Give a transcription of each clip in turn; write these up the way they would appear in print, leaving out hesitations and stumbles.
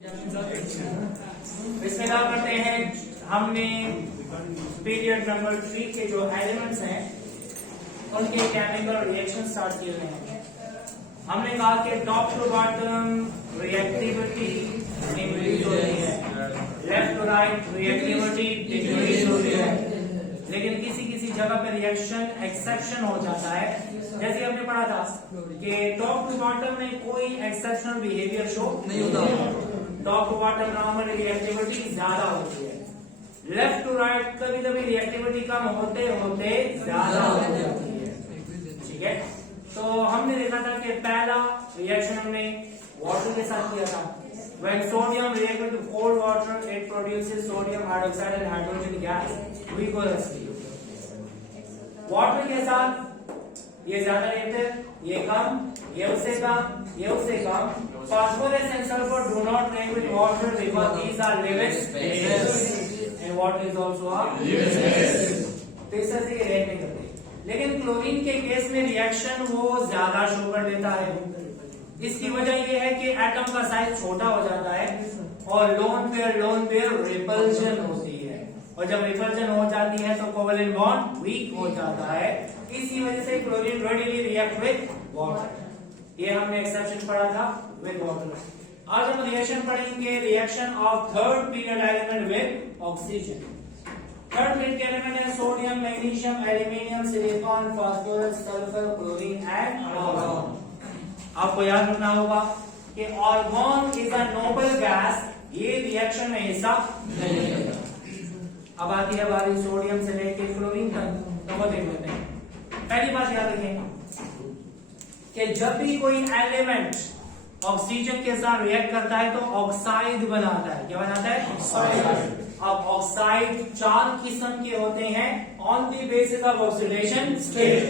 बिस्मिल्लाह करते हैं। हमने पीरियड नंबर 3 के जो एलिमेंट्स हैं उनके केमिकल रिएक्शन स्टार्ट किए हुए हैं। हमने कहा कि top to bottom reactivity increase होती है, left to right reactivity decrease होती है, लेकिन किसी किसी जगह पे रिएक्शन एक्सेप्शन हो जाता है। जैसे हमने पढ़ा था कि टॉप टू बॉटम में कोई एक्सेप्शनल बिहेवियर शो नहीं होता। Top to bottom normal reactivity ज्यादा होती है, लेफ्ट टू राइट कभी कभी रिएक्टिविटी कम होते होते ज्यादा हो जाती है। ठीक है, तो हमने देखा था कि पहला रिएक्शन हमने वाटर के साथ किया था। When sodium reacts with cold water, it produces sodium hydroxide and hydrogen gas vigorously. Water के साथ ये ज्यादा रिएक्टिव, ये कम, ये उससे कम, ये उससे कम। Phosphorus and sulfur do not react with water because these are living states and water is also a living state. तो इस तरह से ये रिएक्ट नहीं करते। लेकिन क्लोरीन के केस में रिएक्शन वो ज्यादा शो कर लेता है। इसकी वजह ये है कि एटम का साइज छोटा हो जाता है और लोन पेयर रिपल्जन होती है, और जब रिपल्जन हो जाती है तो कोवेलेंट बॉन्ड वीक हो जाता है। इसी वजह से chlorine readily react with water. ये हमने एक्सेप्शन पढ़ा था विद वाटर। आज हम रिएक्शन पढ़ेंगे, reaction of third period element with oxygen. Third period element है sodium, magnesium, aluminium, silicon, phosphorus, sulphur, chlorine and argon. आपको याद रखना होगा कि argon is a noble gas, ये रिएक्शन में हिस्सा नहीं लेगा। अब आती है बारी सोडियम से लेकर क्लोरीन तक, तो वो देख लेते हैं। पहली बात याद रखें कि जब भी कोई एलिमेंट ऑक्सीजन के साथ रिएक्ट करता है तो ऑक्साइड बनाता है। क्या बनाता है? ऑक्साइड। अब ऑक्साइड 4 किस्म के होते हैं on the basis of oxidation state,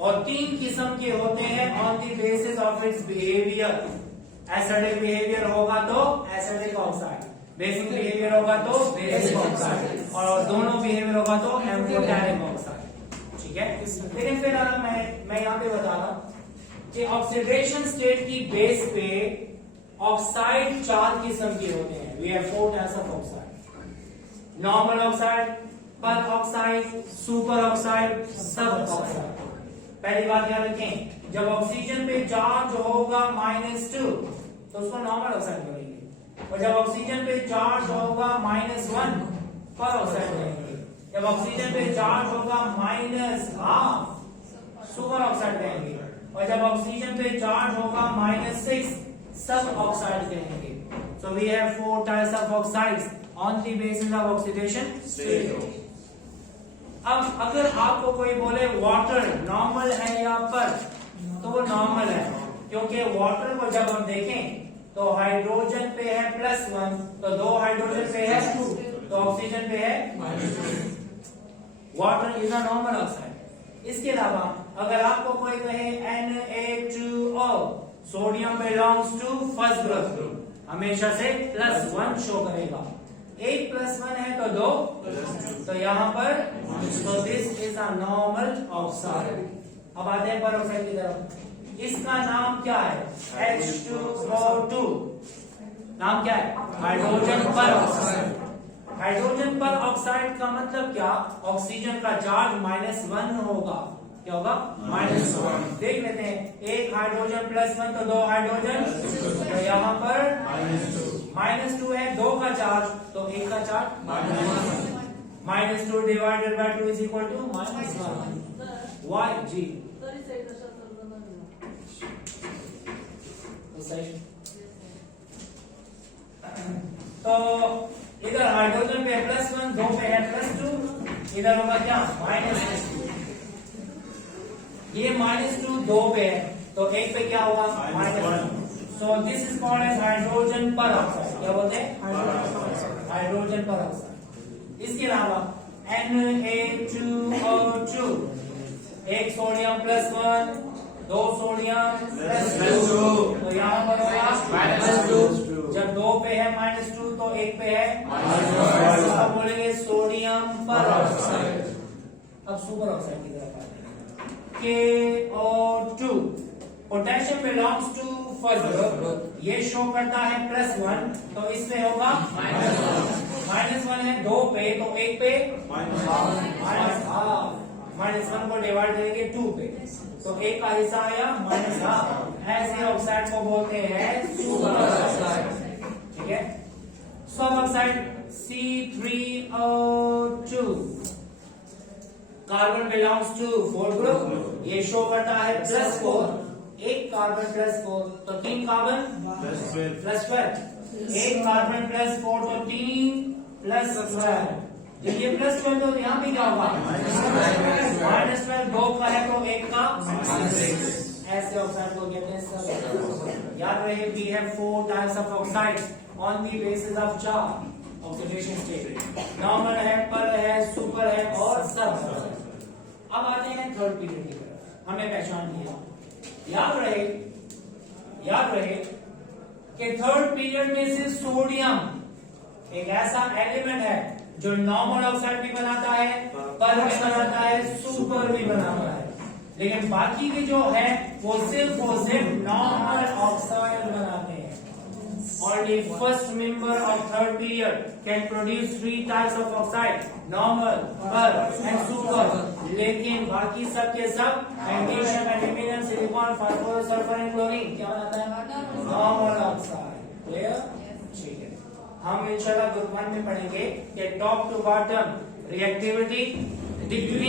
और 3 किस्म के होते हैं on the basis of its behaviour. Acidic behaviour होगा तो एसिडिक ऑक्साइड, बेसिक बिहेवियर होगा तो बेसिक ऑक्साइड, और दोनों बिहेवियर होगा तो एम्फोटेरिक ऑक्साइड। ठीक है, लेकिन फिर मैं यहाँ पे बता रहा हूँ कि ऑक्सीडेशन स्टेट की बेस पे ऑक्साइड 4 किस्म के होते हैं। We have 4 types of oxide: normal oxide, per oxide, super oxide, sub oxide. पहली बात याद रखें, जब ऑक्सीजन पे चार्ज होगा -2 तो उसको नॉर्मल ऑक्साइड बोलेंगे, और जब ऑक्सीजन पे चार्ज होगा -1 पर ऑक्साइड बोलेंगे। जब ऑक्सीजन पे चार्ज होगा -1/2 सुपर ऑक्साइड कहेंगे, और जब ऑक्सीजन पे चार्ज होगा -6 सब ऑक्साइड कहेंगे। So we have 4 types of oxides on the basis of oxidation state. अब अगर आपको कोई बोले वाटर नॉर्मल है या पर, तो वो नॉर्मल है, क्योंकि वाटर को जब हम देखें तो हाइड्रोजन पे है +1, तो 2 हाइड्रोजन पे है 2, तो ऑक्सीजन पे है -2। Water is a normal oxide. इसके अलावा अगर आपको कोई कहे Na2O, sodium belongs to first group, हमेशा से +1 शो करेगा। 1 + 1 है तो 2, तो यहाँ पर तो this is a normal oxide. अब आते हैं पर ऑक्साइड की तरफ। इसका नाम क्या है? H2O2। नाम क्या है? Hydrogen per oxide. Hydrogen per oxide का मतलब क्या? ऑक्सीजन का चार्ज -1 होगा। क्या होगा? -1। देख लेते हैं, 1 हाइड्रोजन +1 तो 2 हाइड्रोजन, तो यहाँ पर -2 है, 2 का चार्ज तो 1 का charge -2 divided by 2 is equal to -1। Why जी तो इधर हाइड्रोजन पे +1, 2 पे है +2, इधर होगा क्या? -2। ये -2 2 पे है तो 1 पे क्या होगा? -1। So this is called as hydrogen per oxide. क्या बोलते हैं? Hydrogen per oxide. इसके अलावा Na2O2, 1 सोडियम +1, 2 सोडियम +2, तो यहाँ पर होगा -2। जब 2 पे है -2 तो 1 पे है -2, बोलेंगे सोडियम पर ऑक्साइड। अब सुपर ऑक्साइड की तरफ आते हैं। KO2, potassium belongs to first group, ये शो करता है +1, तो इसमें होगा -1 है 2 पे, तो 1 पे -1 को डिवाइड करेंगे 2 पे, तो 1 का हिस्सा आया -1/2। ऐसे ऑक्साइड को बोलते हैं सुपर ऑक्साइड। ठीक है, sub oxide C3O2 carbon belongs to 4 group, ये शो करता है +4, एक कार्बन +4 तो 3 कार्बन +12, एक कार्बन +4 तो 3 +12, जब ये +12 तो यहाँ पे क्या होगा -12, 2 का है तो 1 का, ऐसे ऑक्साइड को कहते हैं सब। याद रहे we have 4 types of oxides on the basis of charge oxidation state, normal है, पर है, सुपर है और सब। अब आते हैं थर्ड पीरियड की तरफ, हमने पहचान लिया। याद रहे कि थर्ड पीरियड में से सोडियम एक ऐसा एलिमेंट है जो नॉर्मल ऑक्साइड भी बनाता है, पर भी बनाता है, सुपर भी बनाता है, लेकिन बाकी के जो है वो सिर्फ नॉर्मल ऑक्साइड बनाते हैं। Only first member of third period can produce 3 types of oxide: normal, per and super. लेकिन बाकी सब के सब magnesium, aluminium, silicon, phosphorus, sulphur and chlorine क्या बनाता है? Normal oxide. क्लियर? ठीक है, हम इंशाल्लाह ग्रुप 1 में पढ़ेंगे कि top to bottom reactivity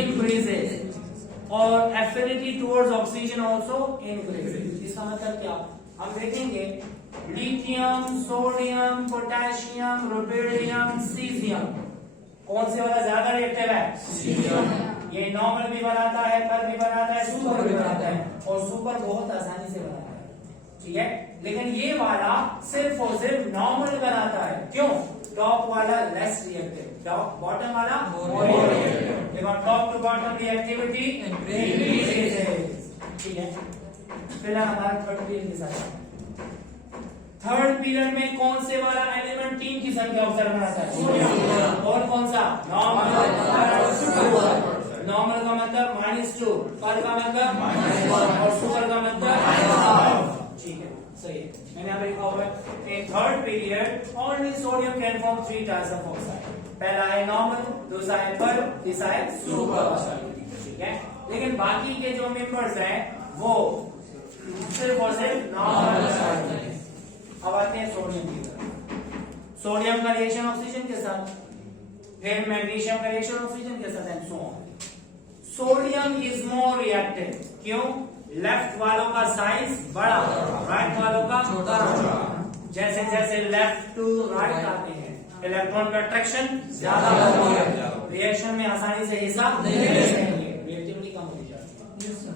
increases और affinity towards oxygen also increases. इसका मतलब क्या? हम देखेंगे lithium, sodium, potassium, rubidium, caesium, कौन से वाला ज्यादा रिएक्टिव है? सीजियम। ये नॉर्मल भी बनाता है, पर भी बनाता है, सुपर भी बनाता है, और सुपर बहुत आसानी से बनाता है। ठीक है, लेकिन ये वाला सिर्फ और सिर्फ नॉर्मल बनाता है। क्यों? टॉप वाला लेस रिएक्टिव, बॉटम वाला more reactive. Top to bottom reactivity increases. ठीक है, फिलहाल हमारा थर्ड पीरियड के साथ। थर्ड पीरियड में कौन से वाला एलिमेंट 3 की संख्या ऑक्साइड बनाता है? और कौन सा? नॉर्मल। नॉर्मल का मतलब -2, पर का मतलब -1 और सुपर का मतलब। ठीक है, सही है। मैंने यहाँ पे लिखा हुआ है in third period only sodium can form 3 types of oxide. पहला है नॉर्मल, दूसरा है पर, तीसरा है सुपर ऑक्साइड। ठीक है, लेकिन बाकी के जो मेंबर्स हैं वो सिर्फ और सिर्फ नॉर्मल ऑक्साइड हैं। अब आते हैं सोडियम की तरफ। सोडियम का रिएक्शन ऑक्सीजन के साथ, फिर मैग्नीशियम का रिएक्शन ऑक्सीजन के साथ, and so on. Sodium is more reactive. क्यों? लेफ्ट वालों का साइज बड़ा, राइट वालों का छोटा। जैसे जैसे लेफ्ट टू राइट आते हैं, इलेक्ट्रॉन का अट्रैक्शन ज्यादा होता है, रिएक्शन में आसानी से हिस्सा नहीं लेंगे, रिएक्टिविटी कम हो जाती है।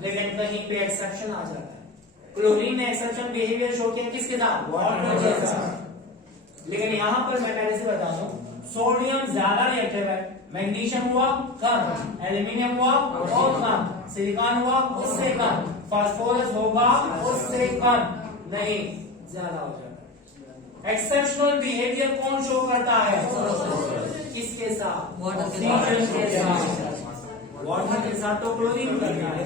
लेकिन कहीं पे एक्सेप्शन आ जाता है। क्लोरीन ने एक्सेप्शन बिहेवियर शो किया किसके साथ? वाटर के साथ। लेकिन यहां पर मैं पहले से बता दूं, सोडियम ज्यादा रिएक्टिव है, मैग्नीशियम हुआ कम, एल्यूमिनियम हुआ और कम, सिलिकॉन हुआ उससे कम, फास्फोरस होगा उससे कम, नहीं ज्यादा हो जाता है। एक्सेप्शनल बिहेवियर कौन शो करता है? किसके साथ? ऑक्सीजन के साथ। वाटर के साथ तो क्लोरीन करता है,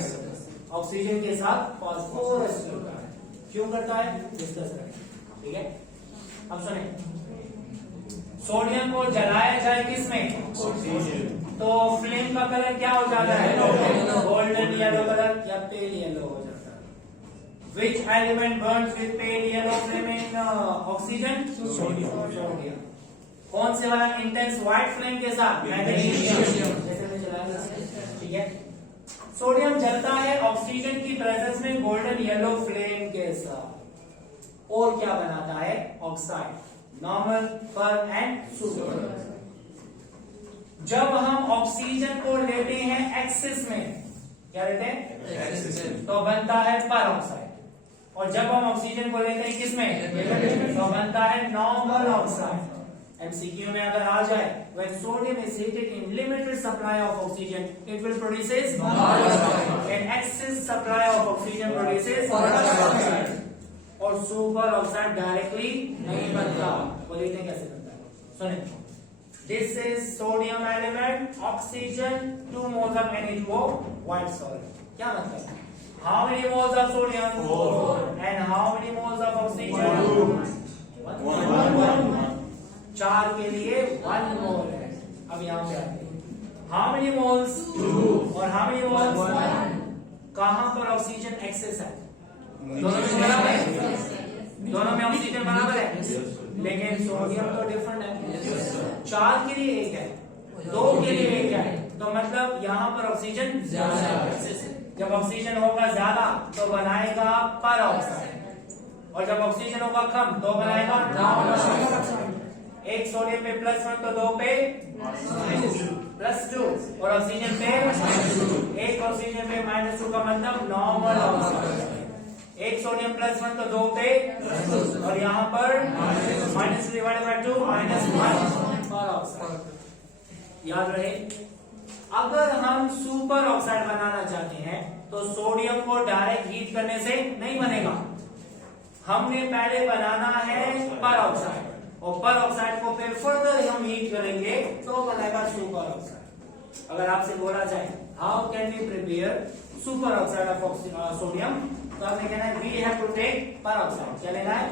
ऑक्सीजन के साथ फास्फोरस करता है। क्यों करता है? डिस्कस करें। ठीक है, अब सुने, सोडियम को जलाया जाए किसमें? तो फ्लेम का कलर क्या हो जाता है? गोल्डन येलो कलर या पेल येलो हो जाता है। Which element Burns with pale yellow flame in oxygen? Sodium. कौन से वाला इंटेंस व्हाइट फ्लेम के साथ? मैग्नीशियम। जैसे मैं जलाया, ठीक है। सोडियम जलता है ऑक्सीजन की प्रेजेंस में गोल्डन येलो फ्लेम के साथ, और क्या बनाता है? ऑक्साइड, नॉर्मल, पर एंड सुपर। जब हम ऑक्सीजन को लेते हैं एक्सिस में, क्या लेते हैं? तो बनता है पर ऑक्साइड, और जब हम ऑक्सीजन को लेते हैं किसमें? तो बनता है नॉर्मल ऑक्साइड। MCQ में अगर आ जाए, when sodium is heated in limited supply of oxygen, it will produces normal oxide. And excess supply of oxygen produces normal oxide. और सुपर ऑक्साइड डायरेक्टली नहीं बनता। बोलिए कैसे बनता है? सुने, this is sodium element, oxygen, 2 moles of NH2O, white solid. क्या मतलब? How many moles of sodium? 4. And how many moles of oxygen? 1. 4 के लिए 1 मोल है। अब यहाँ पे आते हैं। How many moles? 2. और how many moles? 1. कहाँ पर ऑक्सीजन एक्सेस है? दोनों में बराबर है? दोनों में ऑक्सीजन बराबर है, लेकिन सोडियम तो डिफरेंट है। 4 के लिए 1 है, 2 के लिए 1 है, तो मतलब यहाँ पर ऑक्सीजन ज्यादा है। जब ऑक्सीजन होगा ज्यादा तो बनाएगा पर ऑक्साइड, और जब ऑक्सीजन होगा कम तो बनाएगा नॉन ऑक्साइड। एक सोडियम पे +1 तो 2 पे +2, और ऑक्सीजन पे एक ऑक्सीजन पे -2 का मतलब नॉर्मल ऑक्साइड। एक सोडियम +1 तो 2 पे, और यहाँ पर -2 डिवाइडेड बाय 2 -1 पर ऑक्साइड। याद रहे, अगर हम सुपर ऑक्साइड बनाना चाहते हैं तो सोडियम को डायरेक्ट हीट करने से नहीं बनेगा। हमने पहले बनाना है पर ऑक्साइड, और पर ऑक्साइड को फिर फर्दर हम हीट करेंगे तो बनेगा सुपर ऑक्साइड। अगर आपसे बोला जाए how can we prepare super oxide of sodium, तो आपने कहना है we have to take per oxide. क्या लेना है?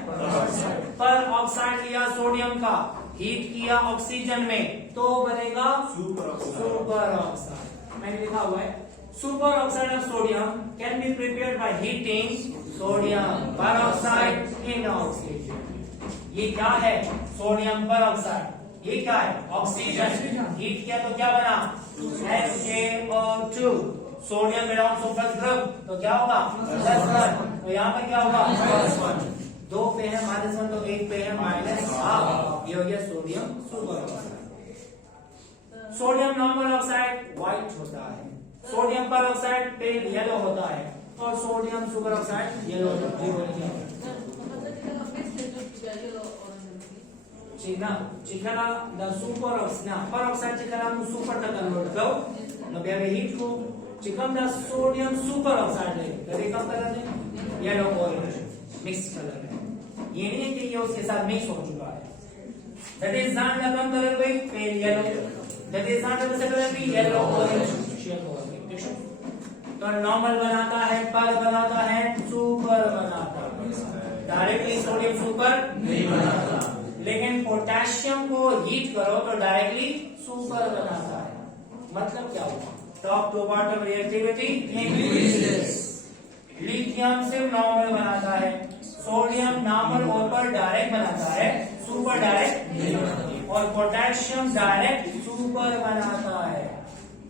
पर ऑक्साइड लिया सोडियम का, हीट किया ऑक्सीजन में, तो बनेगा सुपर ऑक्साइड। मैंने लिखा हुआ है super oxide of sodium can be prepared by heating sodium पर ऑक्साइड इन ऑक्सीजन। ये क्या है? सोडियम पर ऑक्साइड। ये क्या है? ऑक्सीजन। हीट किया तो क्या बना? HaO2। Sodium belongs to first group, तो क्या होगा? +1। तो यहाँ पर क्या होगा? +1। 2 पे है -1 तो 1 पे है -1/2। ये हो गया sodium super oxide. Sodium normal oxide white होता है, सोडियम पर ऑक्साइड पेल येलो होता है, और सोडियम सुपर ऑक्साइड येलो होता है। चिकना the super oxide per oxide चिकना को सुपर तक कन्वर्ट करो न बेरे हीट को chicken the sodium super oxide है, कभी कम कलर है येलो ऑरेंज मिक्स कलर है। ये नहीं है कि ये उसके साथ मिक्स हो चुका है। That is not the come colour by pale yellow, that is not the colour be yellow orange shade हो गया। तो नॉर्मल बनाता है, पर बनाता है, सुपर बनाता है। डायरेक्टली सोडियम सुपर नहीं बनाता, लेकिन पोटेशियम को हीट करो तो डायरेक्टली सुपर बनाता है। मतलब क्या हुआ? Top to bottom reactivity increases. Lithium सिर्फ नॉर्मल बनाता है, सोडियम नॉर्मल और पर डायरेक्ट बनाता है, सुपर डायरेक्ट नहीं बनाता, और पोटेशियम डायरेक्ट सुपर बनाता है।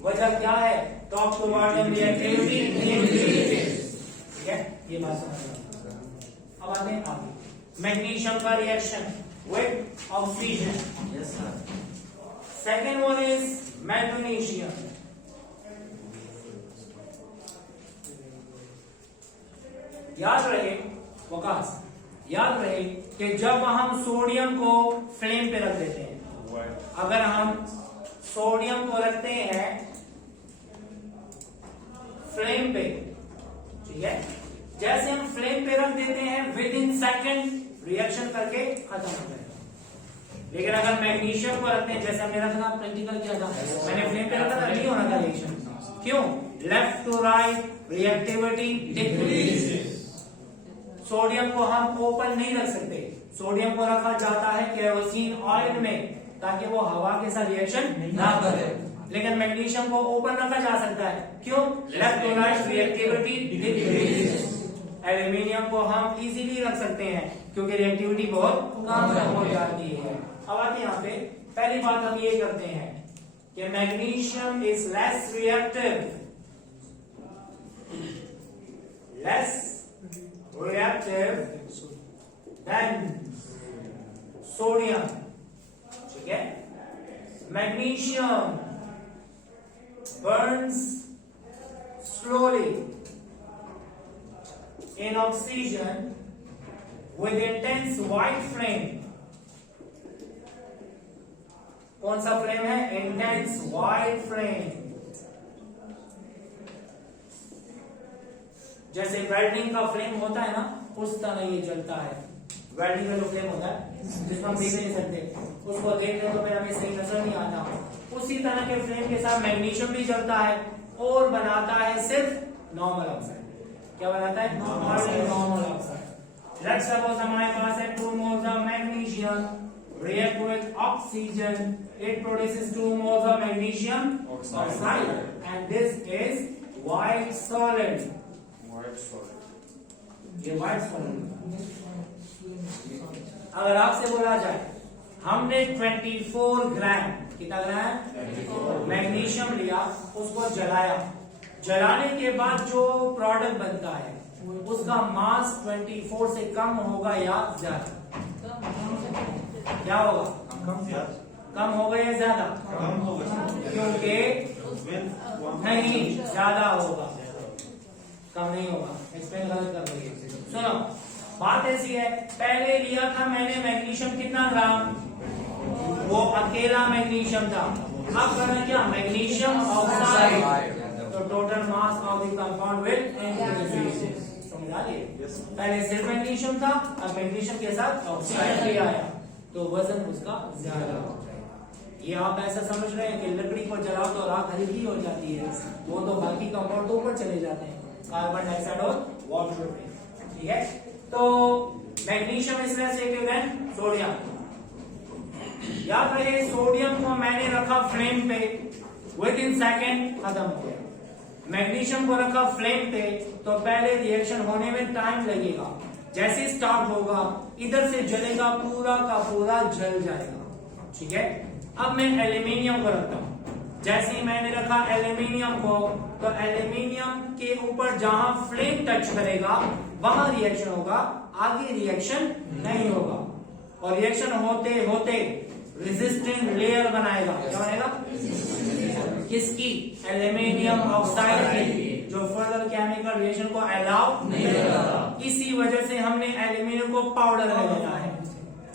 वजह क्या है? Top to bottom reactivity increases. ठीक है, ये बात समझ। अब आते हैं आगे मैग्नीशियम का reaction with oxygen. Yes, sir. Second one is magnesium. याद रहे वकास, याद रहे कि जब हम सोडियम को फ्लेम पे रख देते हैं, अगर हम सोडियम को रखते हैं फ्लेम पे, ठीक है, जैसे हम फ्लेम पे रख देते हैं विद इन सेकेंड रिएक्शन करके खत्म हो जाएगा। लेकिन अगर मैग्नीशियम को रखते हैं, जैसे हमने रखा प्रैक्टिकल किया था, मैंने फ्लेम पे रखा था, नहीं होना था रिएक्शन। क्यों? Left to right reactivity decreases. Sodium को हम ओपन नहीं रख सकते, सोडियम को रखा जाता है केरोसिन ऑयल में ताकि वो हवा के साथ रिएक्शन ना करे। लेकिन मैग्नीशियम को ओपन रखा जा सकता है, क्यों? Left to right reactivity decreases. Aluminium को हम इजीली रख सकते हैं क्योंकि रिएक्टिविटी बहुत कम हो जाती है। अब आते यहाँ पे पहली बात हम ये करते हैं कि magnesium is less reactive than sodium. ठीक है, magnesium burns slowly in oxygen with intense white flame. कौन सा फ्लेम है? Intense white flame. जैसे वेल्डिंग का फ्लेम होता है ना, उस तरह ये जलता है। वेल्डिंग का जो फ्लेम होता है जिसको हम देख नहीं सकते, उसको देखने तो फिर हमें सही नजर नहीं आता, उसी तरह के फ्लेम के साथ मैग्नीशियम भी जलता है और बनाता है सिर्फ नॉर्मल ऑक्साइड। क्या बनाता है? Normal oxide. लेट्स सपोज हमारे पास है 2 moles of magnesium react with oxygen, it produces 2 moles of magnesium oxide and this is white solid. ये white solid। अगर आपसे बोला जाए हमने 24 ग्राम, कितना ग्राम मैग्नीशियम लिया, उसको जलाया, जलाने के बाद जो प्रोडक्ट बनता है उसका मास 24 से कम होगा या ज्यादा? क्या होगा? कम होगा या ज्यादा? क्योंकि नहीं, ज्यादा होगा, कम नहीं होगा। एक्सप्लेन गलत कर रही है। सुनो, बात ऐसी है, पहले लिया था मैंने मैग्नीशियम कितना ग्राम, वो अकेला मैग्नीशियम था। अब करना क्या? मैग्नीशियम ऑक्साइड, तो total mass of the compound will increase. समझ आ रही है? पहले सिर्फ मैग्नीशियम था, अब मैग्नीशियम के साथ ऑक्सीजन भी आया, तो वजन उसका ज्यादा हो जाएगा। ये आप ऐसा समझ रहे हैं कि लकड़ी को जलाओ तो राख हल्की हो जाती है, वो तो बाकी कंपाउंड तो ऊपर चले जाते हैं, कार्बन डाइऑक्साइड और वाटर में। ठीक है, तो magnesium is less active than sodium. याद रहे, सोडियम को मैंने रखा फ्लेम पे, विद इन सेकेंड खत्म हो गया। मैग्नीशियम को रखा फ्लेम पे, तो पहले रिएक्शन होने में टाइम लगेगा, जैसे स्टार्ट होगा इधर से जलेगा, पूरा का पूरा जल जाएगा। ठीक है, अब मैं एल्यूमिनियम को रखता हूं, जैसे ही मैंने रखा एल्यूमिनियम को, तो एल्यूमिनियम के ऊपर जहां फ्लेम टच करेगा वहां रिएक्शन होगा, आगे रिएक्शन नहीं होगा, और रिएक्शन होते होते रेजिस्टिंग लेयर बनाएगा। क्या बनाएगा? किसकी? एल्यूमिनियम ऑक्साइड की, जो फर्दर केमिकल रिएक्शन को अलाउ नहीं करता। इसी वजह से हमने एल्यूमिनियम को पाउडर में लेना है।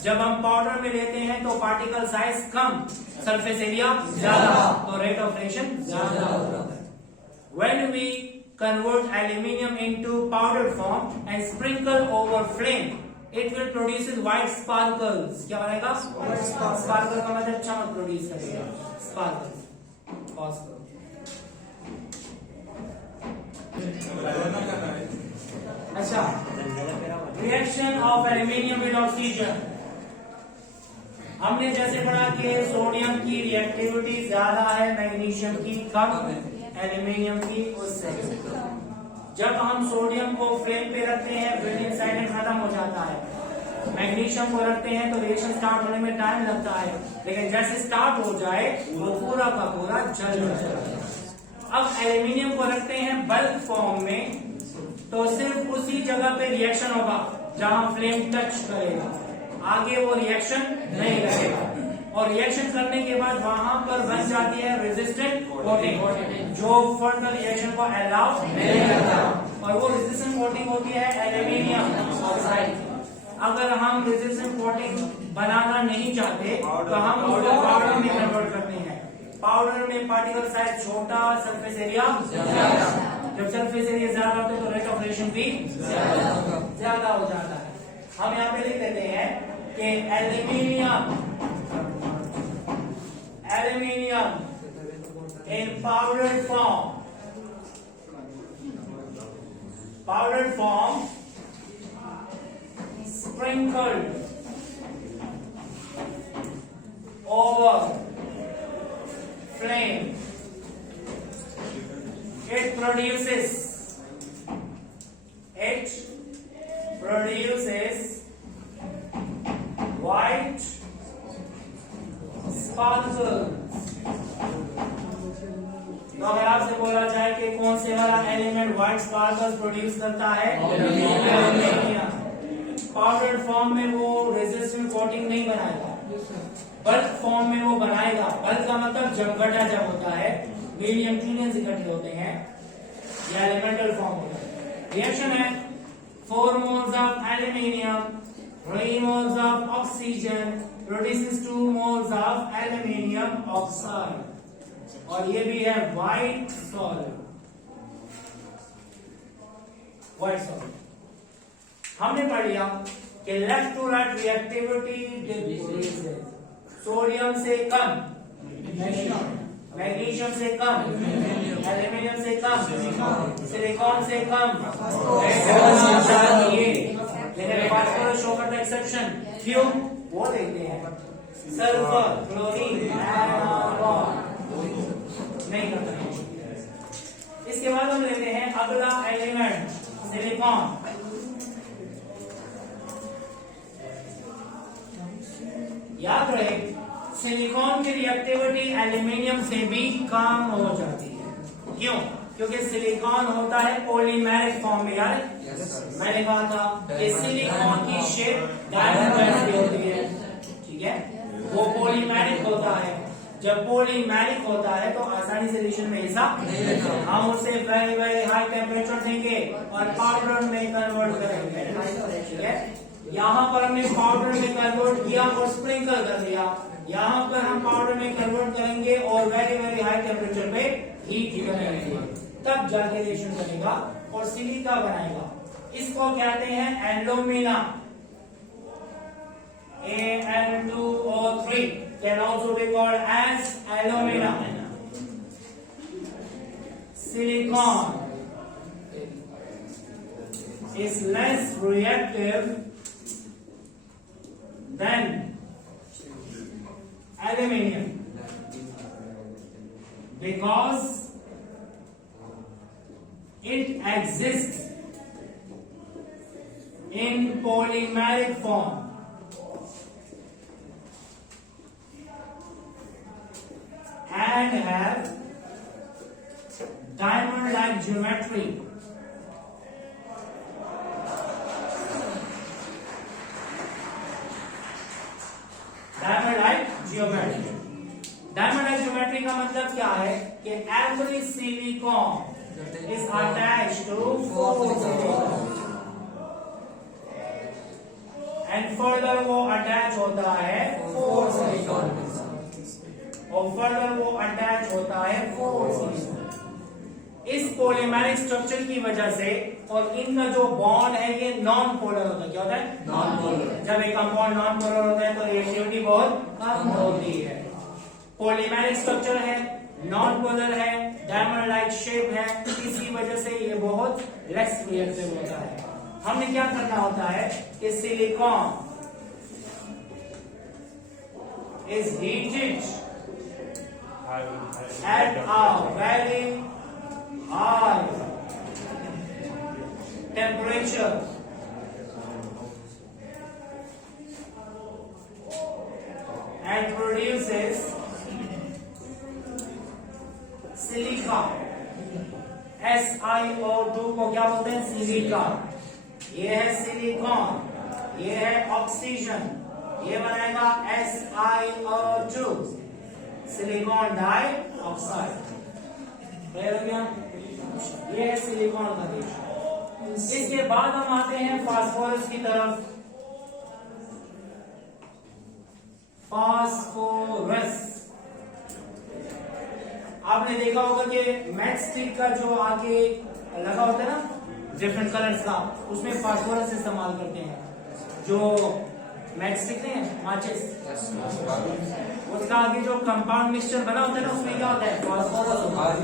जब हम पाउडर में लेते हैं तो पार्टिकल साइज कम, सरफेस एरिया ज्यादा, तो रेट ऑफ रिएक्शन ज्यादा होता है। When we convert aluminium into powdered form and sprinkle over flame, it will produce white sparkles. क्या बनेगा? Sparkle का मतलब चमक प्रोड्यूस करेगा, sparkles। अच्छा, reaction of aluminium with oxygen. हमने जैसे पढ़ा कि सोडियम की रिएक्टिविटी ज्यादा है, मैग्नीशियम की कम, एल्यूमिनियम की उससे। जब हम सोडियम को फ्लेम पे रखते हैं, ब्रेडिंग साइड खत्म हो जाता है। मैग्नीशियम को रखते हैं तो रिएक्शन स्टार्ट होने में टाइम लगता है, लेकिन जैसे स्टार्ट हो जाए वो पूरा का पूरा जल जाता है। अब एल्यूमिनियम को रखते हैं बल्क फॉर्म में, तो सिर्फ उसी जगह पे रिएक्शन होगा जहां फ्लेम टच करेगा, आगे वो रिएक्शन नहीं करेगा, और रिएक्शन करने के बाद वहां पर बन जाती है रेजिस्टेंट कोटिंग, जो फर्दर रिएक्शन को अलाउ नहीं करता, और वो रेजिस्टेंट कोटिंग होती है एल्यूमिनियम ऑक्साइड। अगर हम रेजिस्टेंट कोटिंग बनाना नहीं चाहते तो हम उसको पाउडर में कन्वर्ट करते हैं। पाउडर में पार्टिकल साइज छोटा, सरफेस एरिया ज्यादा। जब सरफेस एरिया ज्यादा होता है तो रेट ऑफ रिएक्शन भी ज्यादा हो जाता है। हम यहाँ पे लिख देते हैं कि aluminium in powdered form sprinkled over flame, it produces white sparkles। तो अगर आपसे बोला जाए कि कौन से वाला एलिमेंट व्हाइट स्पार्कल्स प्रोड्यूस करता है, एल्यूमिनियम। पाउडर्ड फॉर्म में वो रेजिस्टेंट कोटिंग नहीं बनाएगा, बल्क फॉर्म में वो बनाएगा। बल्क का मतलब जमघटा जब होता है, मीडियम ट्यूनियंस इकट्ठे होते हैं, या एलिमेंटल फॉर्म होता है। रिएक्शन है 4 moles of aluminium, 3 moles of oxygen produces 2 moles of aluminium oxide, और ये भी है व्हाइट सॉलिड। हमने पढ़ लिया कि left to right reactivity decreases, sodium से कम मैग्नीशियम से कम, एल्यूमिनियम से कम, सिलिकॉन से कम, लेकिन फास्फोरस शो करता है एक्सेप्शन। क्यों? वो देखते हैं सल्फर, क्लोरीन, नहीं करता है। इसके बाद हम लेते हैं अगला एलिमेंट सिलिकॉन। याद रहे सिलिकॉन की रिएक्टिविटी एल्यूमिनियम से भी कम हो जाती है। क्यों? क्योंकि सिलिकॉन होता है पॉलीमेरिक फॉर्म में। यार मैंने कहा था कि सिलिकॉन की शेप डायमंड जैसी होती है, ठीक है, वो पॉलीमेरिक होता है। जब पॉलीमेरिक होता है तो आसानी से रिएक्शन में हिस्सा नहीं लेता। हम उसे वेरी वेरी हाई टेम्परेचर देंगे और पाउडर में कन्वर्ट करेंगे, ठीक है। यहाँ पर हमने पाउडर में कन्वर्ट किया और स्प्रिंकल कर दिया। यहाँ पर हम पाउडर में कन्वर्ट करेंगे और वेरी वेरी हाई टेम्परेचर पे हीट करेंगे, तब जाके रिएक्शन करेगा और सिलिका बनाएगा। इसको कहते हैं alumina. Al2O3 can also be called as alumina. Silicon is less reactive than aluminium because it exists in polymeric form and have diamond-like geometry. Diamond-like geometry. Diamond-like geometry का मतलब क्या है कि every silicon is attached to 4 silicon and further वो attach होता है 4 silicon और further वो अटैच होता है 4 सिलिकॉन। इस पॉलीमेरिक स्ट्रक्चर की वजह से और इनका जो बॉन्ड है ये नॉन पोलर होता है। क्या होता है? Non polar. जब एक कंपाउंड नॉन पोलर होता है तो रिएक्टिविटी बहुत कम होती है। पॉलीमेरिक स्ट्रक्चर है, नॉन पोलर है, डायमंड लाइक शेप है, इसी वजह से ये बहुत लेस रिएक्टिव होता है। हमने क्या करना होता है कि silicon is heated at a very high temperature and produces silica. SiO2 को क्या बोलते हैं? सिलिका। ये है सिलिकॉन, ये है ऑक्सीजन, ये बनाएगा SiO2, सिलिकॉन डाइऑक्साइड। क्लियर हो गया? ये है सिलिकॉन का रेशो। इसके बाद हम आते हैं फास्फोरस की तरफ। फास्फोरस आपने देखा होगा कि मैच स्टिक का जो आगे लगा होता है ना डिफरेंट कलर्स का, उसमें फास्फोरस इस्तेमाल करते हैं। जो मैच स्टिक नहीं है माचिस, उसका आगे जो कंपाउंड मिक्सचर बना होता है ना उसमें क्या होता है? फास्फोरस होता है,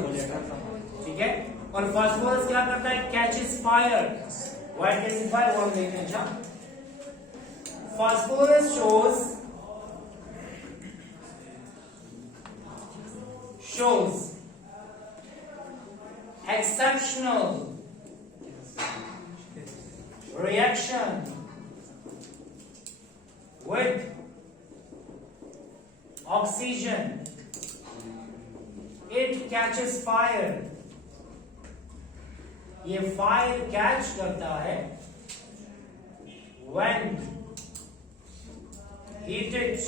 ठीक है। और फास्फोरस क्या करता है? Catches fire. Why catches fire? वो हम देखते हैं। अच्छा, phosphorus shows exceptional reaction with oxygen. It catches fire. ये फायर कैच करता है when heated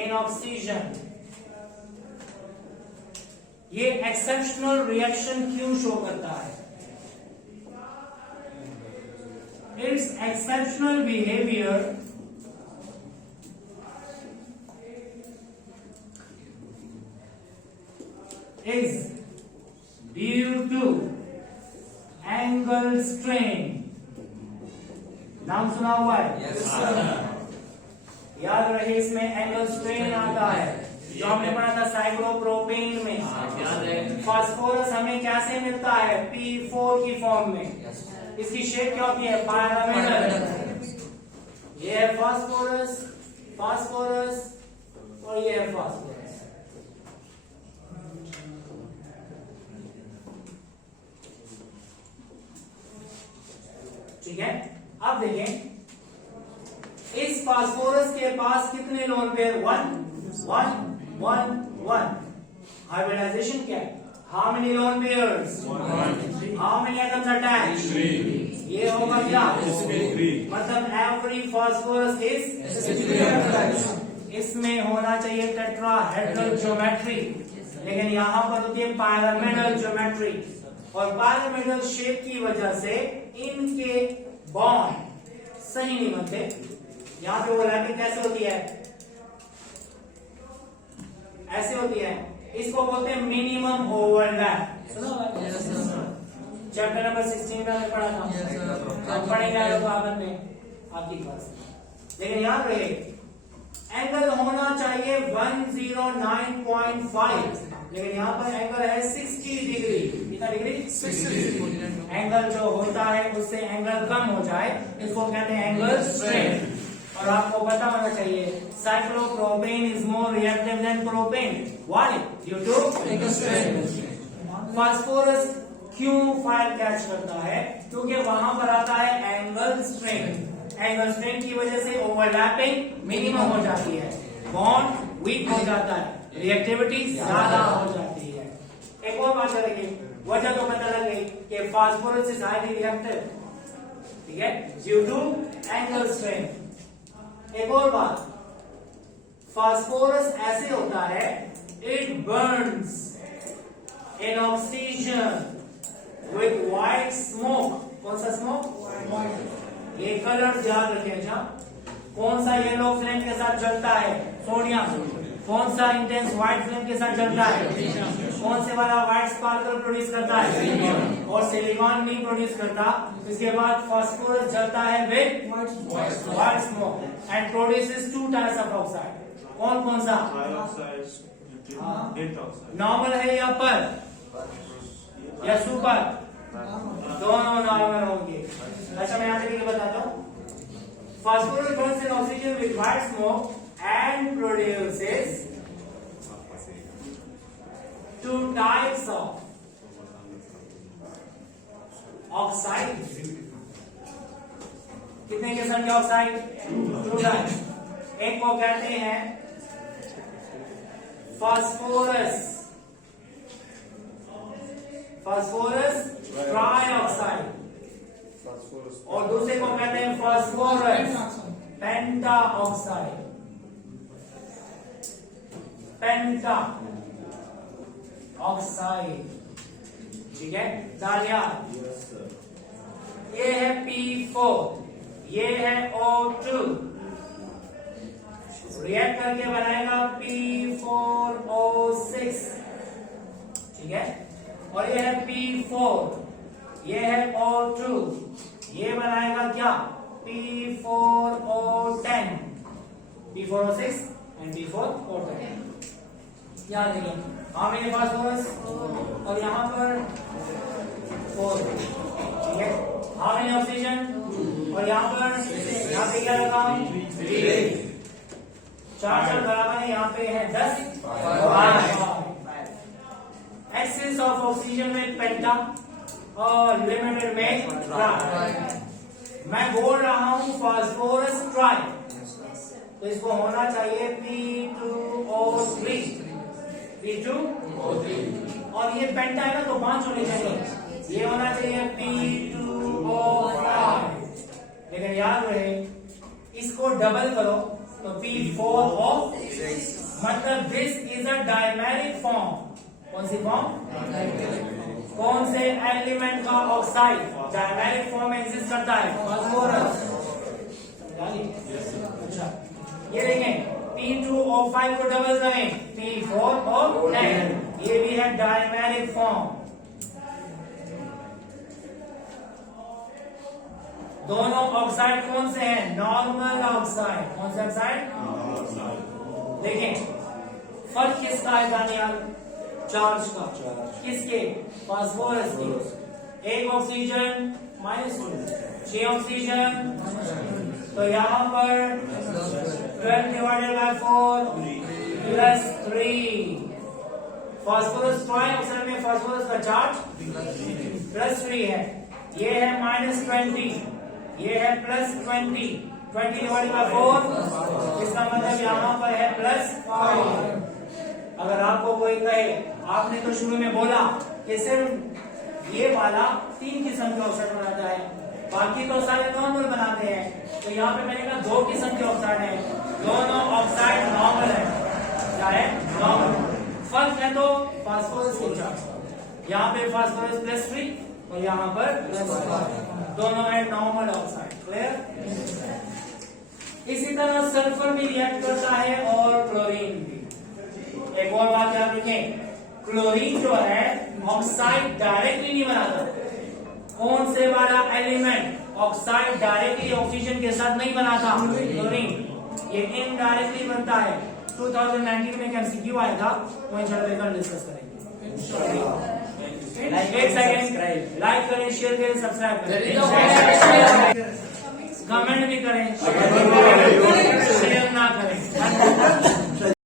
in oxygen. ये एक्सेप्शनल रिएक्शन क्यों शो करता है? Its exceptional behavior is due to angle strain. नाम सुना हुआ है? Yes, sir. याद रहे इसमें एंगल स्ट्रेन आता है। जो हमने पढ़ा था साइक्लोप्रोपेन में। फास्फोरस हमें कैसे मिलता है? P4 की फॉर्म में। इसकी शेप क्या होती है? पिरामिडल। ये है फास्फोरस, फास्फोरस और ये है फास्फोरस। ठीक है, अब देखें इस फास्फोरस के पास कितने लोन पेयर? 1 1 1 1। हाइब्रिडाइजेशन क्या है? How many lone pairs? How many atoms attached? ये होगा क्या? मतलब एवरी फास्फोरस इज, इसमें होना चाहिए टेट्राहेड्रल ज्योमेट्री, लेकिन यहां पर होती है पिरामिडल ज्योमेट्री। और पिरामिडल शेप की वजह से इनके बॉन्ड सही नहीं बनते। यहां पे ओवरलैपिंग कैसे होती है? ऐसे होती है। इसको बोलते हैं मिनिमम ओवरलैप। चैप्टर नंबर 16 में हमने पढ़ा था। अब पढ़ेंगे लोग आगे में आपकी क्लास। लेकिन याद रहे एंगल होना चाहिए 109.5, लेकिन यहाँ पर एंगल है 60 डिग्री। कितना डिग्री? 60। एंगल जो होता है उससे एंगल कम हो जाए इसको कहते हैं एंगल स्ट्रेन। और आपको पता होना चाहिए cyclopropane is more reactive than propane. Why? Due to strain. Phosphorus क्यों फायर कैच करता है? क्योंकि वहां पर आता है एंगल स्ट्रेन। एंगल स्ट्रेन की वजह से ओवरलैपिंग मिनिमम हो जाती है, बॉन्ड वीक हो जाता है, रिएक्टिविटी ज्यादा हो जाती है। एक और बात करेंगे, वजह तो पता लग गई कि फास्फोरस इज हाईली रिएक्टिव, ठीक है, ड्यू टू एंगल स्ट्रेन। एक और बात, फास्फोरस ऐसे होता है it Burns in oxygen with white smoke. कौन सा स्मोक? ये कलर याद रखें। अच्छा, कौन सा येलो फ्लेम के साथ जलता है? सोडियम। कौन सा इंटेंस व्हाइट फ्लेम के साथ जलता है? कौन से वाला व्हाइट स्पार्कल प्रोड्यूस करता है? और सिलिकॉन नहीं प्रोड्यूस करता। इसके बाद फास्फोरस जलता है with white smoke and produces 2 types of oxide. कौन कौन सा? नॉर्मल है या पर या सुपर? दोनों नॉर्मल होंगे। अच्छा, मैं यहाँ पे बताता हूँ। Phosphorus Burns in oxygen with white smoke and produces 2 types of oxide. कितने किस्म के ऑक्साइड? 2 टाइप्स। एक को कहते हैं फास्फोरस ट्राइऑक्साइड, और दूसरे को कहते हैं फास्फोरस पेंटाऑक्साइड। पेंटा ऑक्साइड, ठीक है, दालिया। ये है P4, ये है O2, रिएक्ट करके बनाएगा P4O6, ठीक है, और ये है P4, ये है O2, ये बनाएगा क्या? P4O10, P4O6 and P4O10। याद रखिए, हाँ मेरे पास फास्फोरस और यहाँ पर 4, ठीक है, हाँ मैंने ऑक्सीजन और यहाँ पे क्या रखा? 4 बराबर है, यहाँ पे है 10 और एक्सिस ऑफ ऑक्सीजन में पेंटा और लिमिटेड में ट्राई। मैं बोल रहा हूँ फास्फोरस ट्राई, तो इसको होना चाहिए P2O3, और ये पेंटा है ना, तो 5 होने चाहिए, ये होना चाहिए P2O5। लेकिन याद रहे इसको डबल करो तो P4O6, मतलब this is a dimeric form. कौन सी फॉर्म? कौन से एलिमेंट का ऑक्साइड डायमेरिक फॉर्म में एग्जिस्ट करता है? फास्फोरस। अच्छा, ये देखें P2O5 को डबल करें P4O10, ये भी है डायमेरिक फॉर्म। दोनों ऑक्साइड कौन से हैं? Normal oxide. कौन से ऑक्साइड? देखें फर्क किसका है दानियाल? चार्ज का। किसके? फास्फोरस के। एक ऑक्सीजन -2, 6 ऑक्सीजन, तो यहाँ पर 12 डिवाइडेड बाय 4 +3। फास्फोरस ट्राइऑक्साइड में फास्फोरस का चार्ज +3 है। ये है -20, ये है +20, 20 डिवाइडेड बाय 4, इसका मतलब यहाँ पर है +5। अगर आपको कोई कहे, आपने तो शुरू में बोला कि सिर्फ ये वाला 3 किस्म के ऑक्साइड बनाता है, बाकी तो सारे नॉर्मल बनाते हैं, तो यहाँ पे मैंने कहा 2 किस्म के ऑक्साइड है, दोनों ऑक्साइड नॉर्मल है। क्या है? नॉर्मल। फर्क है तो फास्फोरस के चार्ज, यहाँ पे फास्फोरस +3 और यहाँ पर +5, दोनों है नॉर्मल ऑक्साइड। क्लियर? इसी तरह सल्फर भी रिएक्ट करता है और क्लोरीन भी। एक और बात याद रखें, क्लोरीन जो है ऑक्साइड डायरेक्टली नहीं बनाता। कौन से वाला एलिमेंट ऑक्साइड डायरेक्टली ऑक्सीजन के साथ नहीं बनाता? क्लोरीन। ये इनडायरेक्टली बनता है। 2019 में एक एमसीक्यू आया था, वहीं चल लेकर डिस्कस करेंगे। एक सेकंड, लाइक करें, शेयर करें, सब्सक्राइब करें, कमेंट भी करें, शेयर ना करें।